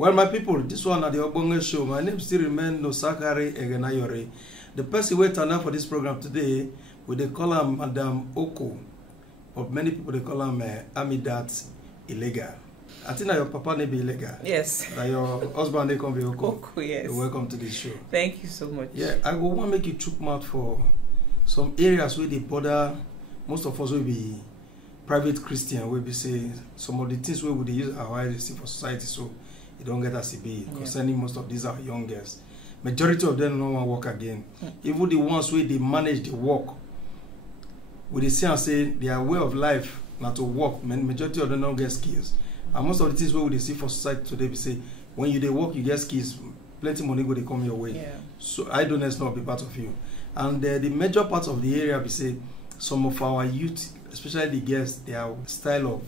Well, my people, this one at the OGBONGE show. My name still remains Nosakari Egenayore. The person who turned up for this program today, they call her Madam Oko, but many people they call her Amidat Ilegar. I think that your papa name be Ilegar. Yes. That your husband they come be Oko. Oko, yes. You're welcome to this show. Thank you so much. Yeah, I will want to make you chook mouth for some areas where they bother most of us will be private Christian, where we say some of the things where we use our eyes for society, so you don't get as it be concerning most of these are young girls. Majority of them don't want to work again. Even the ones where they manage the work, we they see and say their way of life not to work. Majority of them don't get skills. And most of the things where we see for society today, we say when you they work, you get skills, plenty money go they come your way. Yeah. So idleness not be part of you. And the major part of the area we say some of our youth, especially the girls, their style of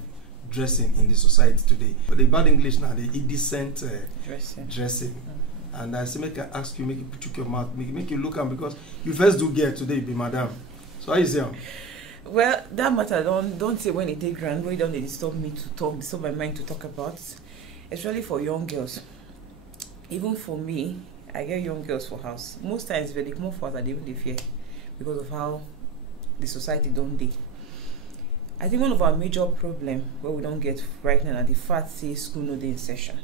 dressing in the society today. But the bad English now, they indecent dressing. And I say, make I ask you, make you put your mouth, make you look at because you first do get today, you be madam. So how you say? Well, that matter don't say when it take grand, why don't they disturb me to talk, disturb my mind to talk about, especially for young girls. Even for me, I get young girls for house. Most times when they come for us, they even fear because of how the society don't dey. I think one of our major problem where we don't get right now are the fact say school no dey in session.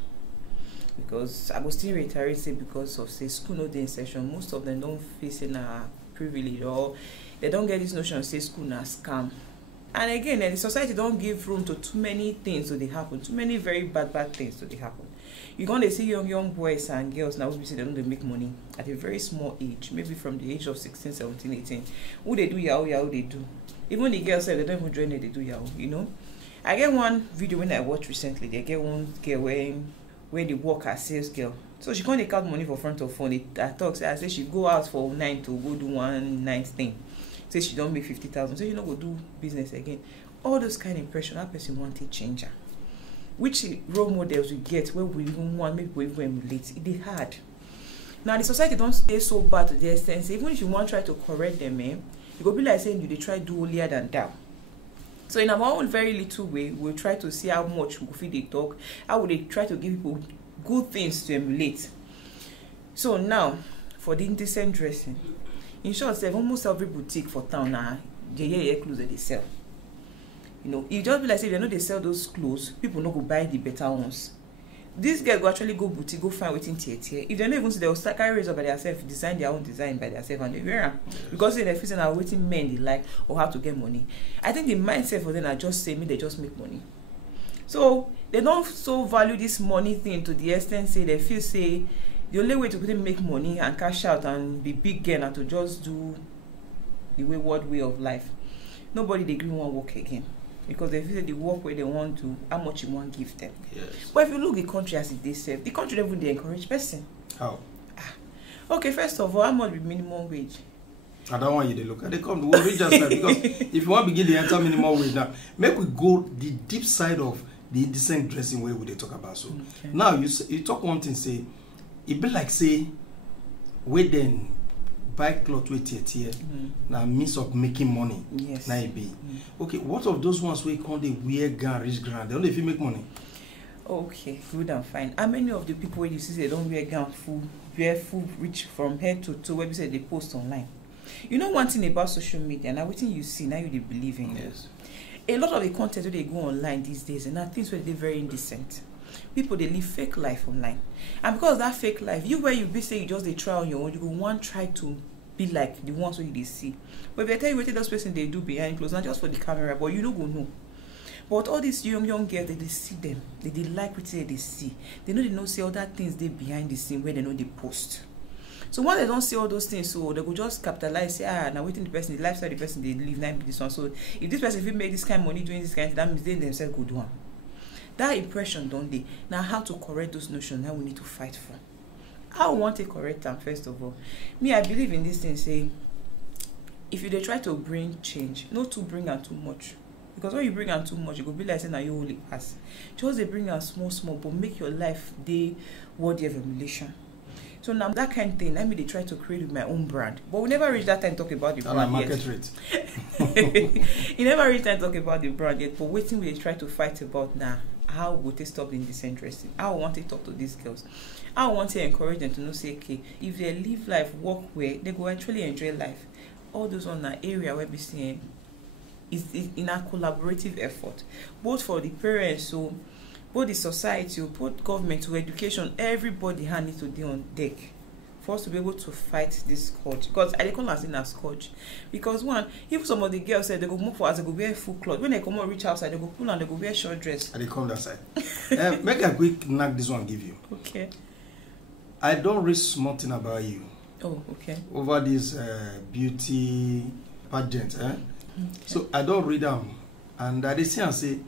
Because I go still reiterate say because of say school no dey in session, most of them don't face in a privilege or they don't get this notion say school na scam. And again, the society don't give room to too many things to they happen, too many very bad things to they happen. You're going to see young boys and girls now who say they don't make money at a very small age, maybe from the age of 16, 17, 18. Who they do yahoo, they do. Even the girls say they don't even join it, they do yahoo, you know. I get one video when I watched recently, they get one girl where they work as sales girl. So she can't take out money for front of phone. I say she go out for 9 to go do one night thing. Say she don't make 50,000, so you know go do business again. All those kind of impression, that person want to change her. Which role models we get where we even want, maybe we even emulate, it is hard. Now the society don't stay so bad to their extent. Even if you want to try to correct them, you go be like saying you they try do holier than thou. So in our own very little way, we'll try to see how much we feed they talk, how would they try to give people good things to emulate. So now for the indecent dressing, in short, almost every boutique for town now, they hear clothes that they sell. You know, you just be like say they know they sell those clothes, people no go buy the better ones. This girl go actually go boutique, go find waiting tier. If they don't even see, they'll start carry razor by themselves, design their own design by themselves, and they wear them because they're facing are waiting men they like or how to get money. I think the mindset for them are just say me they just make money. So they don't so value this money thing to the extent say they feel say the only way to make money and cash out and be big again and to just do the wayward way of life. Nobody they agree want work again. Because they feel the work where they want to, how much you want to give them. Yes. But if you look at the country as it is safe, the country don't even encourage person. How? Okay, first of all, how much be minimum wage? I don't want you to look at they come the wage just now because if you want to begin the enter minimum wage now, make we go the deep side of the indecent dressing way we they talk about. So now you talk one thing, say it be like say wait then buy cloth with tier now means of making money. Yes. Now it be. Okay, what of those ones where call they wear gown, rich grand? They only if you make money. Okay, good and fine. How many of the people where you see they don't wear gown wear full rich from head to toe where we say they post online? You know one thing about social media, now everything you see, now you they believe in. Yes. A lot of the content where they go online these days and now things where they're very indecent. People they live fake life online. And because that fake life, you where you be say you just they try on your own, you go one try to be like the ones where you they see. But if they tell you what those person they do behind clothes, not just for the camera, but you don't go know. But all these young girls, they see them. They like what they see. They know see other things they behind the scene where they know they post. So once they don't see all those things, so they go just capitalize, say, now waiting the person, the lifestyle the person they live, now this one. So if this person if make this kind of money doing this kind of thing, that means they themselves go do one. That impression don't they? Now how to correct those notions, now we need to fight for. I want to correct them first of all. Me, I believe in this thing, say, if you they try to bring change, not to bring out too much. Because when you bring out too much, it will be like saying that you only pass. Just they bring out small, but make your life they worthy of emulation. So now that kind of thing, let me they try to create with my own brand. But we never reach that time to talk about the brand market yet. You never reach time to talk about the brand yet. But waiting we try to fight about now. how would they stop being disinterested? How I want to talk to these girls? How I want to encourage them to know, say, okay, if they live life, work where they go actually enjoy life. All those on that area where we see is in a collaborative effort, both for the parents, so both the society, both government, to education, everybody hand needs to be on deck for us to be able to fight this scourge. Because I call it a scourge. Because one, if some of the girls said they go move for us, they go wear full cloth. When they come out reach outside, they go pull and they go wear short dress. And they come that side. Make a quick knock this one give you. Okay. I don't read something about you. Oh, okay. Over this beauty pageant, Okay. So I don't read them, and I say and say,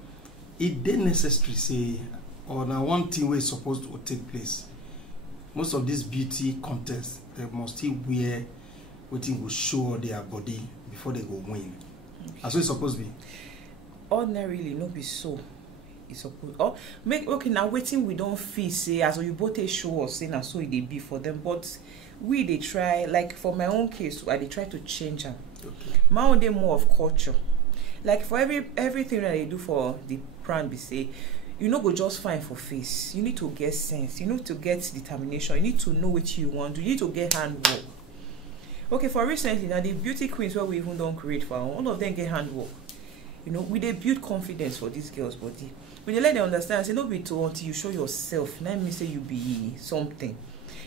it dey necessary say, or now one thing where it's supposed to take place. Most of these beauty contests, they must still wear what will show their body before they go win. Okay. That's what it's supposed to be. Ordinarily, no be so. It's supposed. Oh, make okay now. Waiting, we don't feel say as you both show us saying so it be for them, but we they try. Like for my own case, I they try to change them. Okay. My own day more of culture. Like for everything that they do for the brand, we say, you know, go just fine for face. You need to get sense. You need to get determination. You need to know what you want. You need to get handwork. Okay, for recently now the beauty queens where we even don't create for all of them get handwork. You know, we they build confidence for these girls' body. When they let them understand, say no be to until you show yourself. Let me say you be something.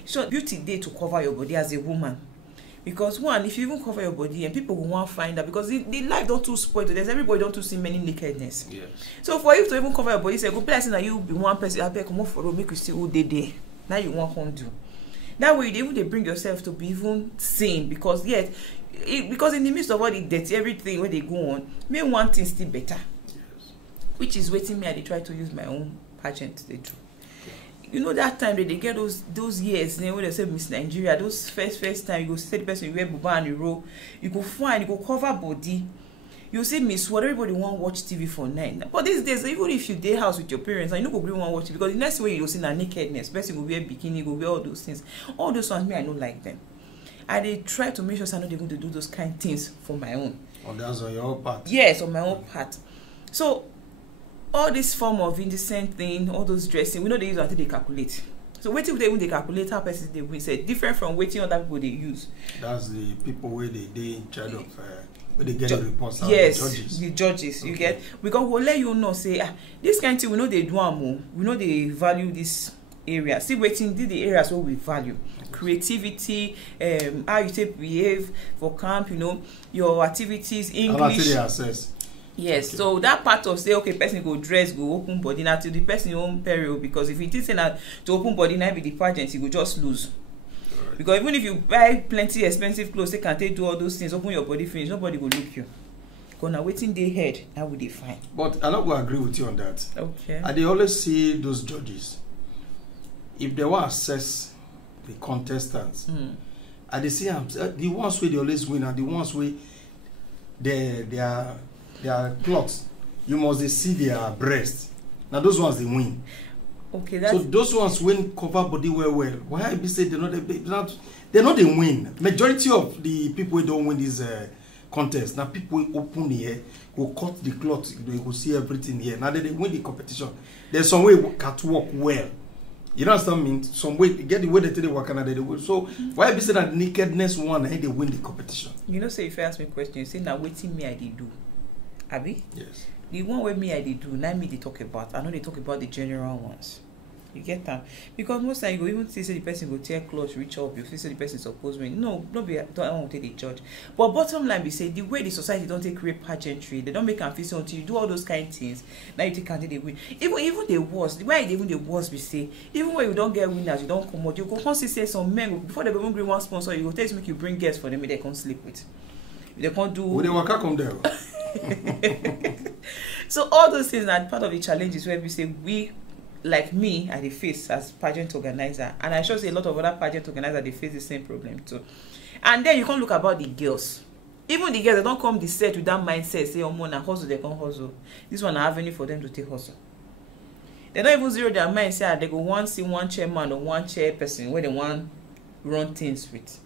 So beauty day to cover your body as a woman. Because one, if you even cover your body and people will want to find out, because the life don't too spoil to this, everybody don't too see many nakedness. Yes. So for you to even cover your body, say go place that you be one person, I beg come up for make you see who they there. Now you want to do. That way you they bring yourself to be even seen, because yet because in the midst of all the dirty everything where they go on, me one thing still better. Yes. Which is waiting me, I try to use my own pageant they do. You know that time that they get those years, when they say Miss Nigeria, those first time you go see the person you wear buba and you roll, you go find, you go cover body, you see Miss what everybody want watch TV for night. But these days, even if you day house with your parents, and you know go really want watch it, because the next way you see na nakedness, person go wear bikini, go wear all those things. All those ones me I don't like them. I try to make sure I'm not able to do those kind of things for my own. Oh, that's on your own part. Yes, on my own part. So all this form of indecent thing, all those dressing, we know they use until they calculate. So waiting when they calculate how person they win, say different from waiting other people they use. That's the people where they in charge of where they get the reports out. Yes, the judges. The judges. Okay. You get, because we'll let you know, say this kind of thing we know they do more. We know they value this area. See waiting did the areas where we value. Creativity, how you take behave for camp, you know, your activities, English. How they assess. Yes, okay. So that part of say okay, person go dress, go open body now till the person own peril, because if it is saying that to open body now be the pageant, you go just lose. Right. Because even if you buy plenty expensive clothes, they can't do all those things, open your body finish, nobody will look you. Because now waiting they head, that would be fine. But I'm not going to agree with you on that. Okay. And they always see those judges, if they want to assess the contestants, and they see the ones where they always win are the ones where their clothes, you must see their breast. Now those ones they win. Okay, that's... So those ones win cover body well. Why I be say they're not they win. Majority of the people who don't win this contest, now people who open here, who cut the cloth, they will see everything here. Now they win the competition. There's some way cat work well. You know what I mean? Some way get the way they tell the work and they will. So why be say that nakedness one and they win the competition? You know, say if you ask me a question, you say now waiting me I did do. Abi? Yes. The one where me I did do, now me they talk about. I know they talk about the general ones. You get that? Because most times you go even say the person go tear clothes, reach up, you say the person supposed win. No, don't want to take the judge. But bottom line, we say the way the society don't take create pageantry, they don't make them feel so until you do all those kind of things. Now you take candidate win. Even the worst, the way even the worst we say, even when you don't get winners, you don't come out, you go constantly say some men before they go bring one sponsor, you go tell to make you bring guests for them, they can't sleep with. They can't do. Will they work out come there? So all those things are part of the challenges where we say we, like me, I face as pageant organizer, and I sure say a lot of other pageant organizers they face the same problem too. And then you can't look about the girls. Even the girls, they don't come the set with that mindset, say, oh, na hustle, they can't hustle. This one an avenue for them to take hustle. They don't even zero their mind, say they go one see one chairman or one chairperson where they want run things with.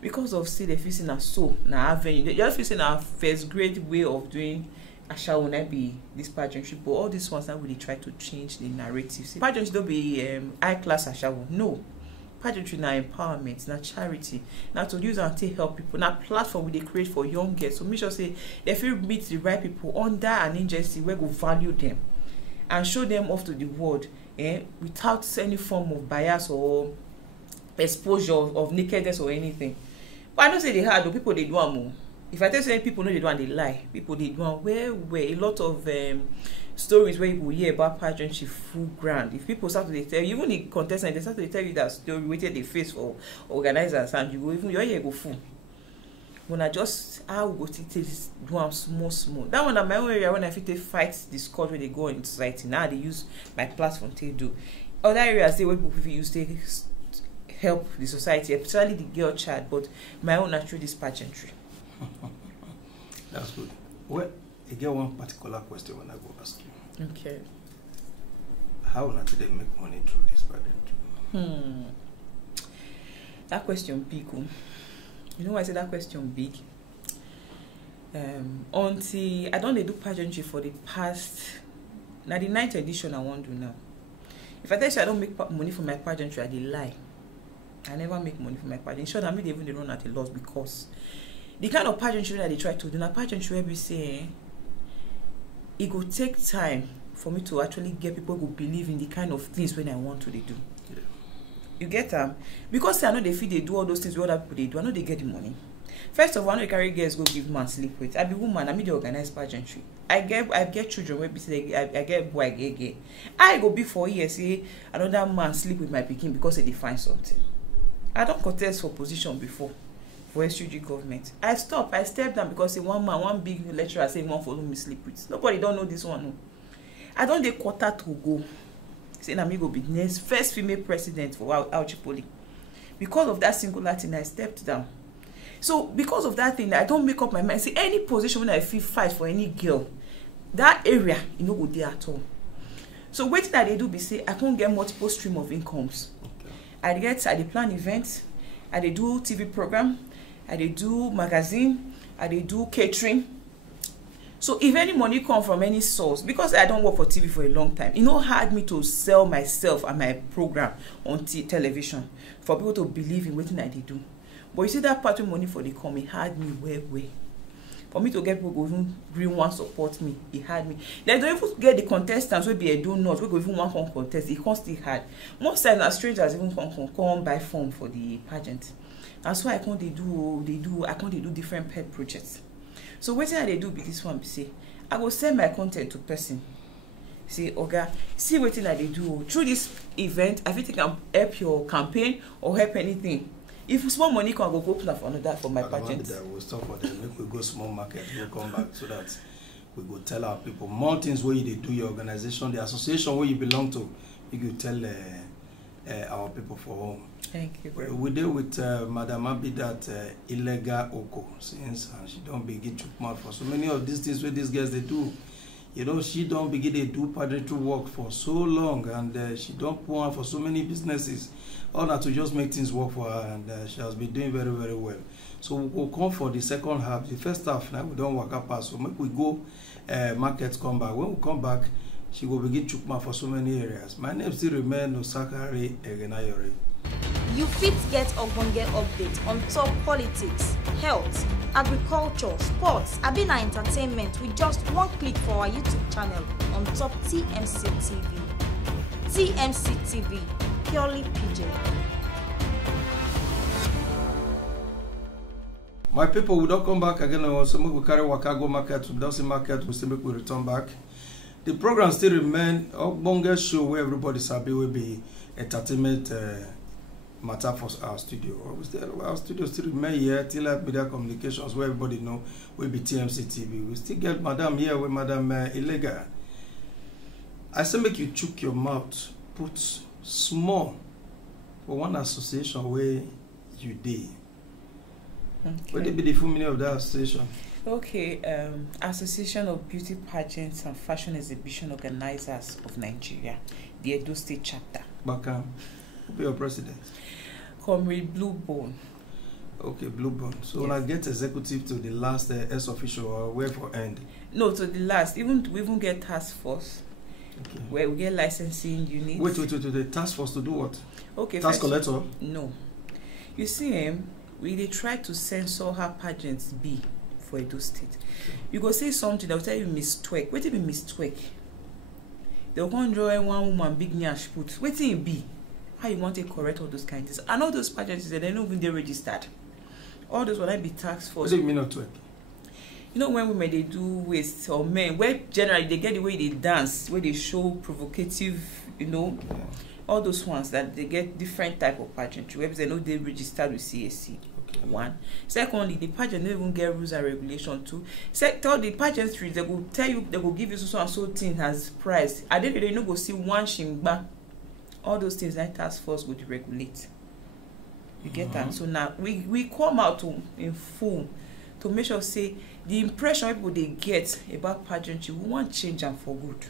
Because of say they facing a so na avenue, they just facing a first grade way of doing Asha will not be this pageantry, but all these ones that really try to change the narrative. See, pageantry don't be high class Asha. No. Pageantry na empowerment, na charity, na to use and take help people, na platform we dey create for young girls. So make sure say they feel meet the right people under an agency where go value them and show them off to the world, without any form of bias or exposure of nakedness or anything. But I don't say they hard, but people they do more. If I tell you people know they do and they lie, people they do where a lot of stories where you will hear about pageantry full ground. If people start to tell you, even the contestants, they start to tell you that story, waited they face for organizers, and you go even your ear go full. When I just how we go to do them small. That one at my own area when I fit fight the scourge where they go in society. Now they use my platform to do. Other areas they where people use they help the society, especially the girl child. But my own actually this pageantry. That's good. Well, I get one particular question when I go ask you. Okay. How will they make money through this pageantry? That question big. You know why I say that question big? Until I don't do pageantry for the past, now the 9th edition I want to do now. If I tell you I don't make money for my pageantry, I dey lie. I never make money for my pageantry. Sure, I mean even they run at a loss because the kind of pageantry that they try to do, na pageantry where we say it go take time for me to actually get people who believe in the kind of things when I want to they do. Yeah. You get them? Because I know they feel they do all those things what other people they do. I know they get the money. First of all, I know they carry girls go give man sleep with. I be woman, I mean they organize pageantry. I get children where I get boy, I get gay. I go before years say another man sleep with my pikin because they find something. I don't contest for position before. For SUG government. I step down because one big lecturer say one follow me sleep with. Nobody don't know this one. No. I don't dey quarter to go. Say na me go be next first female president for Auchipoli. Because of that singular thing, I stepped down. So because of that thing, I don't make up my mind. See any position when I feel fight for any girl, that area you know go there at all. So what that they do be say I can't get multiple stream of incomes. Okay. I plan events, I do TV program. I dey do magazine, I dey do catering. So if any money come from any source, because I don't work for TV for a long time, it no hard me to sell myself and my program on television for people to believe in what I dey do. But you see that part of money for the come, it hard me way. For me to get people who even bring one support me, it hard me. They don't even get the contestants will be a do not, we go even one come contest, it can't still hard. Most times as strangers even come buy form for the pageant. That's why I can't do different pet projects. So what they do with this one, say I will send my content to person. Say, Oga, see what they do through this event. I think I can help your campaign or help anything. If small money can go open up for another for my pageant. We'll stop for them. Make we go small market. We'll come back so that we go tell our people more things where they do your organization, the association where you belong to. You could tell our people for home. Thank you. We deal with Madam Amidat Ilegar Oko since she don't begin to mouth for so many of these things where these girls they do. You know, she don't begin to do pageantry work for so long, and she don't pour on for so many businesses. All that to just make things work for her, and she has been doing very, very well. So we'll come for the second half. The first half now we don't work up past. So make we go markets come back. When we come back, she will begin chukma for so many areas. My name still remains Osakari Egenayore. You fit get OGBONGE update on top politics, health, agriculture, sports, abi na entertainment with just one click for our YouTube channel on top TMC TV. TMC TV, purely pidgin. My people, we don't come back again. Also, we carry Wakago market, we don't see market, we still make we return back. The program still remain OGBONGE show where everybody's happy will be entertainment matter for our studio. Our studio still remain here, till Media Communications, where everybody know will be TMC TV. We still get Madam here with Madam Ilegar. I say make you chook your mouth, put small for one association where you did. Okay. What would be the full meaning of that association? Okay, Association of Beauty Pageants and Fashion Exhibition Organizers of Nigeria, the Edo State Chapter. Bakam, who be your president? Comrade Bluebone. Okay, Bluebone. So yes. when I get executive to the last S official, or where for end? No, to the last. We even get task force. Okay. Where we get licensing units. Wait. The task force to do what? Okay. Task collector? No. You see, they try to censor how pageants be for Edo State. Okay. You go say something, they'll tell you mistweak. What do you mean mistweak? They'll come draw one woman big nyash put. What do it be? How you want to correct all those kinds of things? And all those pageants, they're not even registered. All those will not be tax force. What do you mean not twerk? You know when women they do waist, or men, where generally they get the way they dance, where they show provocative, all those ones that they get different type of pageantry, where they know they registered with CAC. Okay. One. Secondly, the pageant don't even get rules and regulation too. Third, the pageantry, they will tell you, they will give you so and so thing as price. At the end of the day, you go see one shingba. All those things that task force would regulate. You get that? So now we come out in full to make sure say the impression people they get about pageantry, we want change and for good.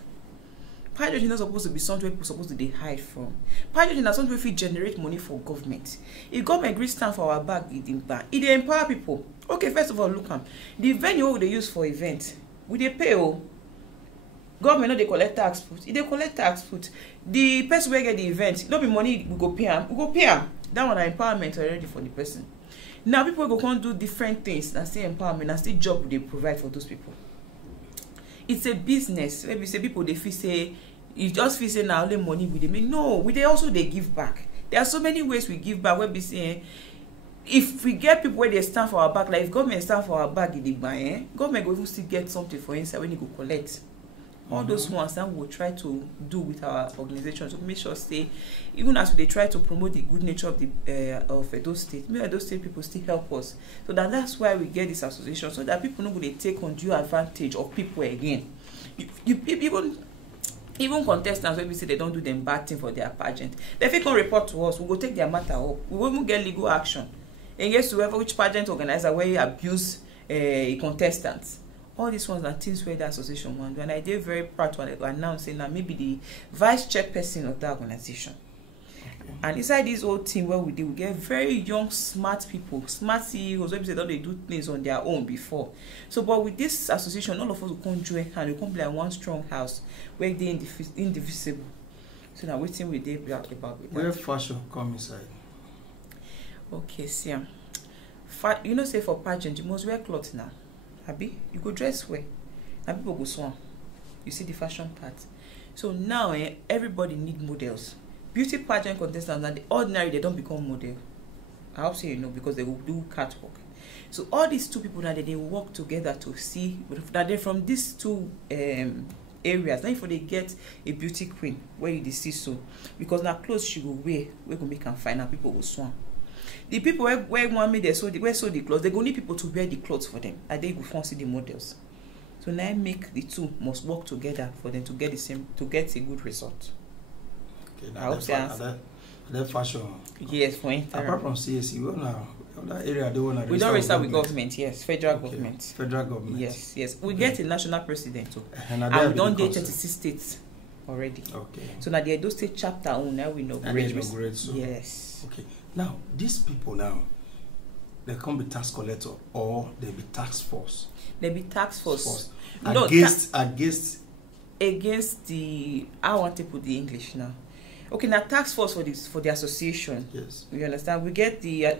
Pageantry is not supposed to be something people supposed to they hide from. Pageantry is something we generate money for government. If government agrees stand for our back, it empower people. Okay, first of all, look at the venue they use for event. We they pay government no they collect tax put. If they collect tax put, the person will get the event. Not be money we go pay them. We go pay them. That one empowerment already for the person. Now people go come do different things and still empowerment and still job they provide for those people. It's a business. Maybe say people they feel say you just feel say now only money we they make. No, we they also they give back. There are so many ways we give back. Where we say if we get people where they stand for our back, like if government stand for our back, government will even still get something for inside when you go collect. All those ones that we'll try to do with our organization to make sure say, even as they try to promote the good nature of the Edo State, maybe Edo State people still help us. So that's why we get this association, so that people know they take undue advantage of people again. Even contestants when we say they don't do them bad thing for their pageant, if they can report to us, we will take their matter up. We will even get legal action against whoever which pageant organizer where you abuse contestants. All these ones are things where the association want to do, and I did very proud to announce saying that maybe the vice chairperson of the organization. Okay. And inside this whole team where we get very young, smart people, smart CEOs, where they do things on their own before. So, but with this association, all of us will come join and we come be like one strong house where they're indivisible. So now, what we did about with where fashion come inside? Okay, see, say for pageant, you must wear clothes now. Abi, you go dress well, and people go swan. You see the fashion part. So now, everybody need models. Beauty pageant contestants, and the ordinary, they don't become model. I hope so you know, because they will do catwalk. So all these two people now, they work together to see that they're from these two areas. Now, if they get a beauty queen, where you see so, because now clothes she will wear, we go make them fine, and people will swan. The people where want me they sew the clothes, they go need people to wear the clothes for them, and they go fancy the models. So now make the two must work together for them to get a good result. Okay, that fashion. Yes, for instance. Apart from CAC, that area they want to. We don't register with government. Yes, federal government. Federal government. Yes. We get a national president too, and we don't date 36 states already. Okay. So now the Edo State chapter now we inaugurate. So. Yes. Okay. Now, these people now, they can't be tax collector or they be tax force. They be tax force. Against the, I want to put the English now. Okay, now tax force for the association. Yes. You understand? We get the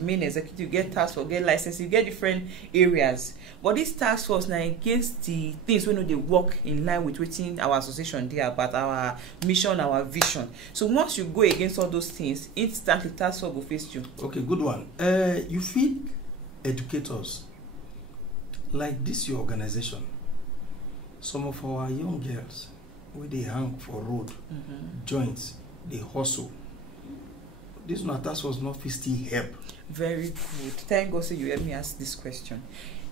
main executive, get tax force, get license, you get different areas. But this tax force now against the things when they work in line with within our association there about our mission, our vision. So once you go against all those things, instantly tax force will face you. Okay, good one. You feed educators like this your organization. Some of our young girls where they hang for road, joints, they hustle. This task was not still help. Very good. Thank God you let me ask this question.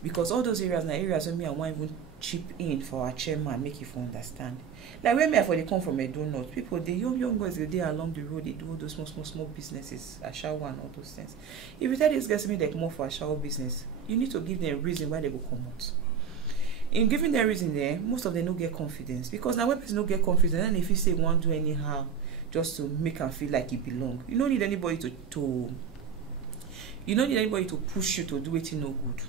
Because all those areas are areas where me I want even chip in for our chairman, make you understand. Like when me for they come from a donut, people, the young guys they along the road, they do all those small businesses, a shower and all those things. If you tell these guys me they come for a shower business, you need to give them a reason why they go come out. In giving them reason there, most of them don't get confidence. Because now when people don't get confidence, and if you say one do anyhow, just to make them feel like it belong. You don't need anybody to push you to do it no good.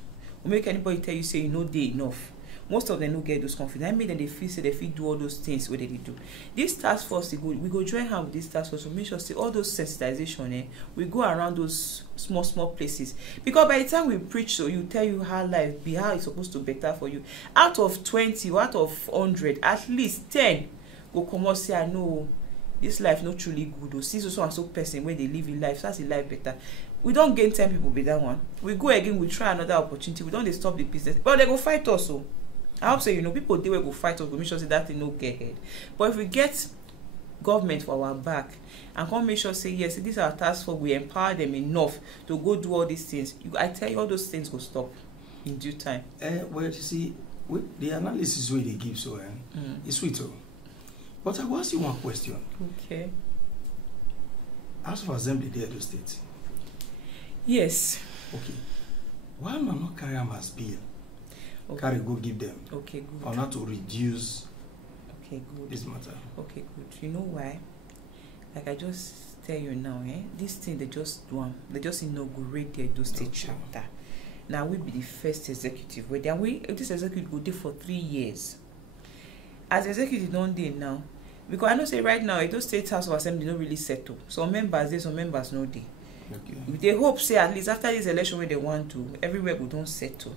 Or make anybody tell you say you know they enough. most of them no get those confidence. I mean that they feel say they fit do all those things where they do. This task force, we go join hand with this task force to make sure say all those sensitization, we go around those small places. Because by the time we preach, so you tell you how life be, how it's supposed to be better for you. Out of 20, or out of 100, at least 10 go come out say, I know this life not truly good. Or see so and so person where they live in life, so that's a life better. We don't gain 10 people with that one. We go again, we try another opportunity. We don't they stop the business. But they go fight us. So I hope say, people they will go fight us, go make sure say that thing no get ahead. But if we get government for our back and come make sure say, yes, this is our task force, we empower them enough to go do all these things. I tell you, all those things will stop in due time. Well, you see, the analysis way they give so it's sweet. But I will ask you one question. Okay. House of Assembly there to state. Yes. Okay. Why not carry them as bill? Okay. Carry go give them. Okay, good. Or not to reduce good. this matter. Okay, good. You know why? Like I just tell you now, this thing they just do, they just inaugurate the Edo State chapter. Now we be the first executive. Where then this executive go there for 3 years. As executive don't dey now, because I know say right now Edo State House of Assembly don't really settle. Some members there, some members no dey. Okay. They hope say at least after this election where they want to, everywhere we don't settle.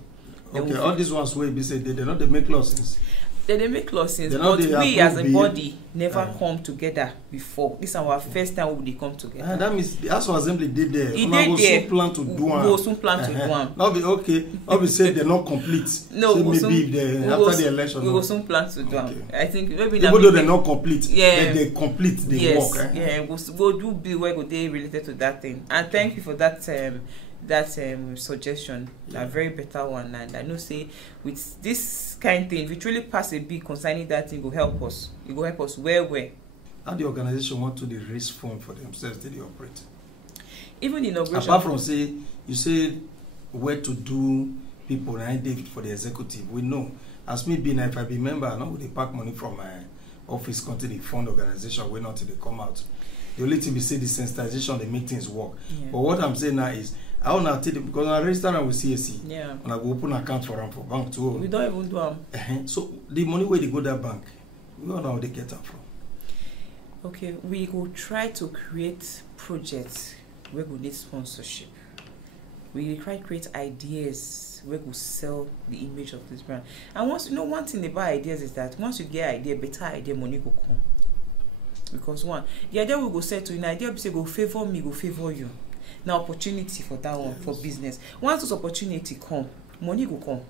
Okay, all these ones where be say they not they make losses. They make losses, but we as a body never come together before. This is our first time we come together. That means the House of Assembly did there. It did there. Soon plan to do one. Go soon plan to do one. Now be okay. Now be say they're not complete. No, so maybe after the election. We will soon plan to do one. I think maybe even though they're not complete, yeah, they complete the work. Yeah, we'll do bill where they related to that thing. And thank you for that suggestion. A very better one, and I know say with this kind of thing, if we truly pass a bill concerning that thing, it will help us. It will help us where. How the organization want to raise funds for themselves till they operate? Even the inauguration. Apart from say you say where to do people and David for the executive, we know. As me being, if I be member, I know they pack money from my office continue the fund organization where not till they come out. The only thing we say the sensitization, they make things work. Yeah. But what I'm saying now is I want to tell you, because I register with CAC, and I go open an account for them for bank too. We don't even do them. So the money where they go that bank, we don't know how they get them from. Okay, we will try to create projects where we need sponsorship. We will try to create ideas where we sell the image of this brand. And once one thing about ideas is that once you get idea, better idea, money will come. Because the idea will go set to an idea say go favor me, go favor you. Now opportunity for that one, for business. Once those opportunity come, money will come.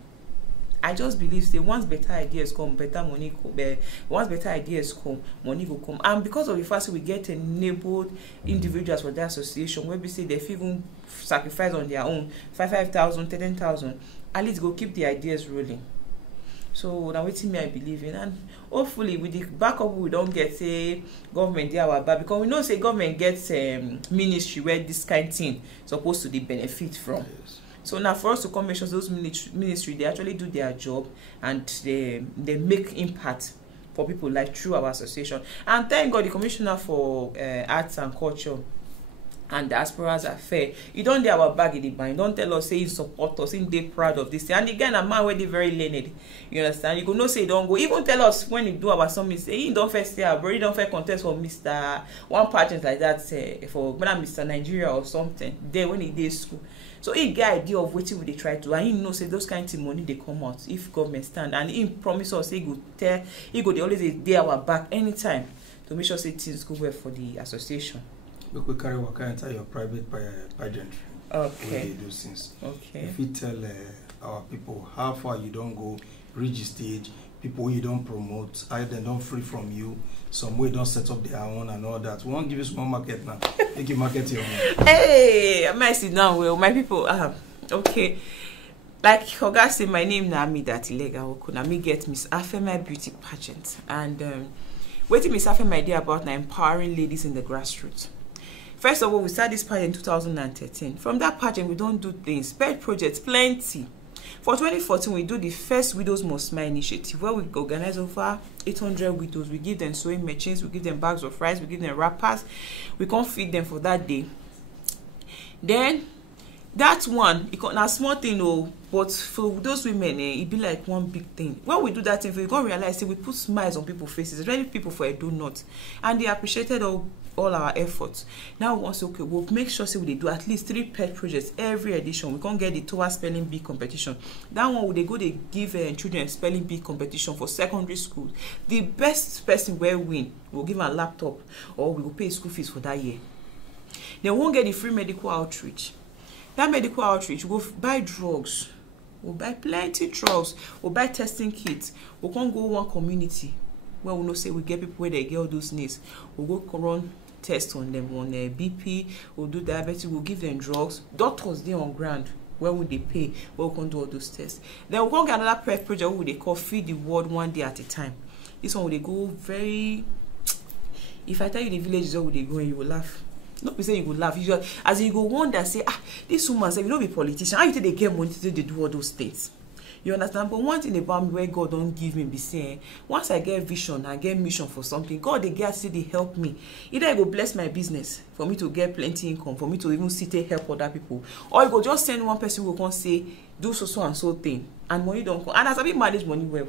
I just believe that once better ideas come, better money come. Once better ideas come, money will come. And because of the fact that we get enabled individuals for the association, where we say they even sacrifice on their own 5,000, 10,000, at least go keep the ideas rolling. So now waiting me I believe in, and hopefully with the backup we don't get say government there our back, because we know say government gets ministry where this kind of thing supposed to be benefit from. Yes. So now for us to come make sure those ministry they actually do their job and they make impact for people like through our association. And thank God the Commissioner for Arts and Culture and diaspora's affair, you don't do our bag in the bank. Don't tell us say you support us, in they proud of this. And again, a man where they very learned. You understand? You go no say don't go. Even tell us when you do our summit, say you don't first say bro, you don't first contest for Mr. one pageant like that, for Mr. Nigeria or something. There when he did school. So he get idea of what they try to, and he know say those kind of money they come out if government stand, and he promise us he go they always dey our back anytime to make sure say things go well for the association. Look, we carry work enter your private pageant. Okay. Where they do things. Okay. If you tell our people how far you don't go, reach the stage, people you don't promote, either don't free from you, some way don't set up their own and all that. We won't give you small market now. Make you market your own. Hey, I might sit down well. My people, okay. Like Oga say, my name na Amidat Ilegar. Na me get Miss Afema Beauty Pageant. And what did Miss Afema idea about now empowering ladies in the grassroots? First of all, we started this pageant in 2013. From that pageant, we don't do things. Pet projects, plenty. For 2014, we do the first Widows Must Smile initiative, where we organize over 800 widows. We give them sewing machines, we give them bags of rice, we give them wrappers. We can't feed them for that day. Then, that one, it na small thing, oh, but for those women, it be like one big thing. When we do that thing, we go realize we put smiles on people's faces, especially people for Edo North, and they appreciated all our efforts. Now we want to say, okay, we'll make sure we do at least 3 pet projects every edition. We can't get the TOA spelling bee competition. That one, they go, they give children spelling bee competition for secondary school. The best person will win. We'll give them a laptop, or we will pay school fees for that year. They won't get the free medical outreach. That medical outreach, we'll buy drugs. We'll buy plenty drugs. We'll buy testing kits. We can't go one community where we know say we get people where they get all those needs. We'll go run test on them on BP. We'll do diabetes. We'll give them drugs. Doctors they on ground. Where would they pay? Where we can do all those tests. Then we'll go get another prep project where they call Feed the World One Day at a Time. This one will they go very. If I tell you the villages where they go, and you will laugh. Not be saying you will laugh. You just, as you go wonder, say, this woman say, you don't be politician. How you think they get money to do all those things? You understand? But one thing about me where God don't give me be saying, once I get vision, I get mission for something, God they get say they help me. Either I go bless my business for me to get plenty income, for me to even sit and help other people, or you go just send one person who can say, do so and so thing, and money don't come. And as I be manage money well.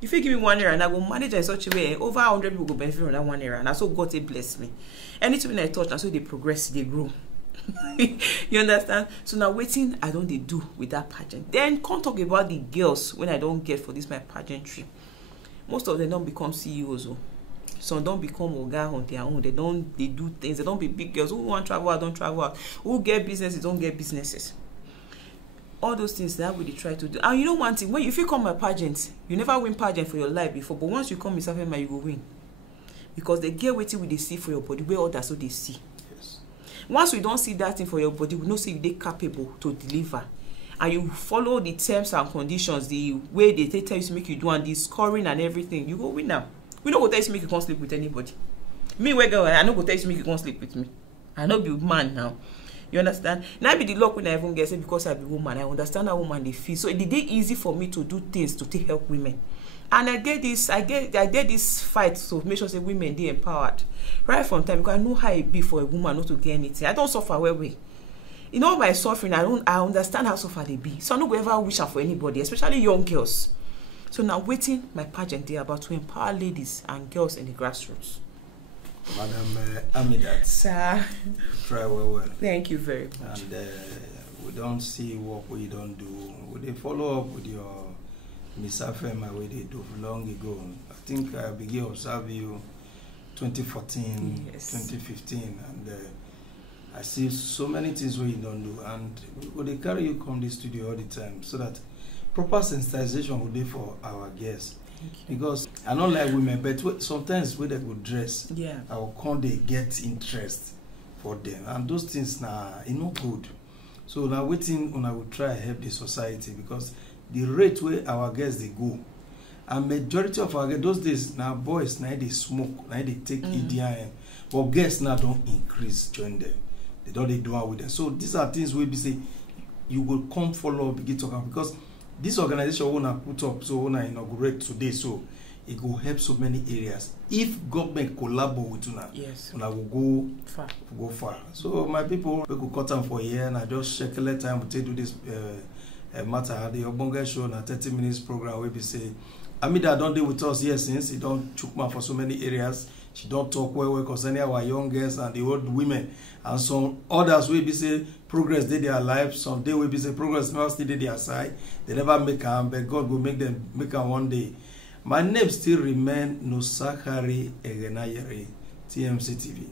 If you give me 1 year and I go manage in such a way, over 100 people go benefit from that 1 year, and that's so God they bless me. Anything I touch, and so they progress, they grow. You understand? So now waiting, I don't they do with that pageant. Then can't talk about the girls when I don't get for this my pageantry. Most of them don't become CEOs. Some don't become Oga on their own. They do things. They don't be big girls. Who want to travel out, don't travel out. Who get businesses, don't get businesses. All those things that we try to do. And you know one thing, when if you come my pageant, you never win pageant for your life before, but once you come Miss Afema, you will win. Because they get waiting with they see for your body, where others so they see. Yes. Once we don't see that thing for your body, we know say you're capable to deliver. And you follow the terms and conditions, the way they tell you to make you do, and the scoring and everything, you go win now. We don't go tell you to make you can't sleep with anybody. Me, where girl, I don't go tell you to make you can't sleep with me. I know be man now. You understand? Now be the luck when I even get it because I be woman. I understand how woman they feel. So it did easy for me to do things to take help women. And I get this fight to make sure say women they empowered. Right from time because I know how it be for a woman not to get anything. I don't suffer way. You know my suffering, I understand how suffer they be. So I don't go ever wish for anybody, especially young girls. So now waiting my pageant day about to empower ladies and girls in the grassroots. Madam Amidat, sir, try well. Thank you very much. And we don't see what we don't do. We they follow up with your Miss Afema way they do long ago. I think I began observing you 2014, yes. 2015, and I see so many things where you don't do. And we they carry you come to the studio all the time so that proper sensitization will be for our guests. Because I don't like women, but sometimes when they go dress, yeah, I will come they get interest for them, and those things now it's not good. So now waiting on I will try to help the society because the rate where our guests they go, and majority of our guests those days now boys now they smoke, now they take EDIM, but guests now don't increase join them. They don't they do it with them. So these are things where we say you will come follow begin talk about because this organization wanna put up, so wanna inaugurate today, so it will help so many areas. If government collaborate with una, yes, una will go far. So my people, we could cut them for a year, and I just check a time we take do this matter. The OGBONGE show na 30 minutes program where we say, Amidat don't deal with us here since he don't chook man for so many areas. She don't talk well concerning our young girls and the old women, and some others will be say progress did their life. Some day will be say progress now still did their side. They never make them, but God will make them make them one day. My name still remain Nosakari Egenayeri, TMC TV.